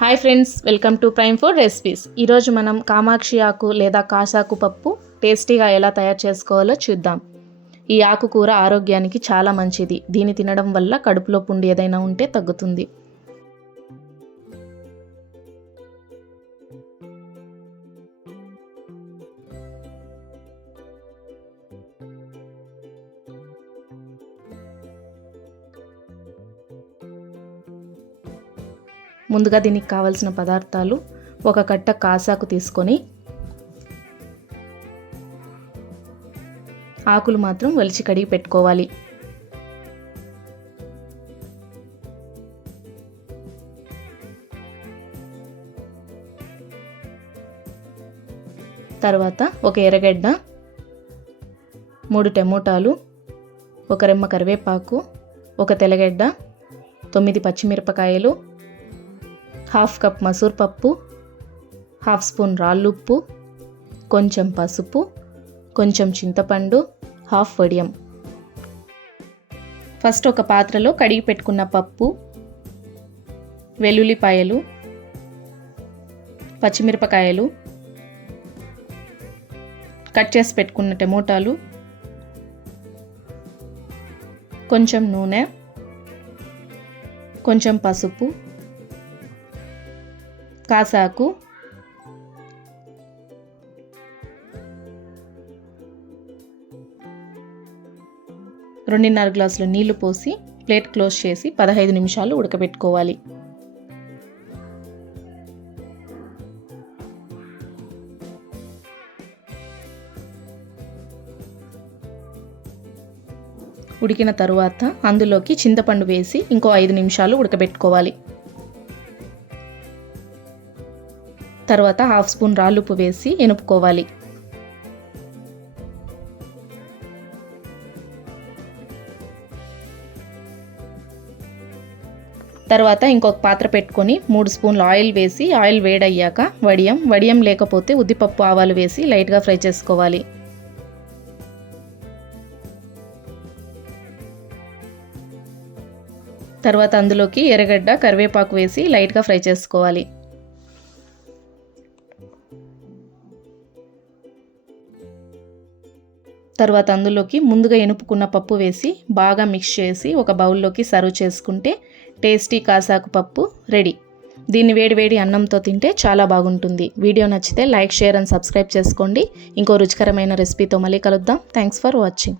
Hi friends, welcome to prime food recipes. ఈరోజు మనం కామాక్షి ఆకు లేదా కాసాకు పప్పు టేస్టీగా ఎలా తయారు చేసుకోవాలో చూద్దాం. ఈ ఆకుకూర ఆరోగ్యానికి చాలా మంచిది. దీన్ని తినడం వల్ల కడుపులో పుండి ఏదైనా ఉంటే తగ్గుతుంది. ముందుగా దీనికి కావాల్సిన పదార్థాలు: ఒక కట్ట కాసాకు తీసుకొని ఆకులు మాత్రం ఒలిచి కడిగి పెట్టుకోవాలి. తర్వాత ఒక ఎర్రగడ్డ, 3 టమోటాలు, ఒక రెమ్మ కరివేపాకు, ఒక తెల్లగడ్డ, 9 పచ్చిమిరపకాయలు, 1/2 కప్ మసూర్ పప్పు, 1/2 స్పూన్ రాళ్ళుప్పు, కొంచెం పసుపు, కొంచెం చింతపండు, 1/2 వడియం. ఫస్ట్ ఒక పాత్రలో కడిగి పెట్టుకున్న పప్పు, వెల్లుల్లిపాయలు, పచ్చిమిరపకాయలు, కట్ చేసి పెట్టుకున్న టమోటాలు, కొంచెం నూనె, కొంచెం పసుపు, కాసాకు, రెండున్నర గ్లాసుల నీళ్లు పోసి ప్లేట్ క్లోజ్ చేసి 15 నిమిషాలు ఉడకబెట్టుకోవాలి. ఉడికిన తరువాత అందులోకి చింతపండు వేసి ఇంకో 5 నిమిషాలు ఉడకబెట్టుకోవాలి. తర్వాత 1/2 స్పూన్ రాళ్ళుప్పు వేసి ఎనుపుకోవాలి. తర్వాత ఇంకొక పాత్ర పెట్టుకొని 3 స్పూన్ల ఆయిల్ వేసి ఆయిల్ వేడయ్యాక వడియం లేకపోతే ఉద్దిపప్పు ఆవాలు వేసి లైట్గా ఫ్రై చేసుకోవాలి. తర్వాత అందులోకి ఎర్రగడ్డ, కరివేపాకు వేసి లైట్గా ఫ్రై చేసుకోవాలి. తర్వాత అందులోకి ముందుగా ఎనుపుకున్న పప్పు వేసి బాగా మిక్స్ చేసి ఒక బౌల్లోకి సర్వ్ చేసుకుంటే టేస్టీ కాసాకు పప్పు రెడీ. దీన్ని వేడివేడి అన్నంతో తింటే చాలా బాగుంటుంది. వీడియో నచ్చితే లైక్, షేర్ అండ్ సబ్స్క్రైబ్ చేసుకోండి. ఇంకో రుచికరమైన రెసిపీతో మళ్ళీ కలుద్దాం. Thanks for watching.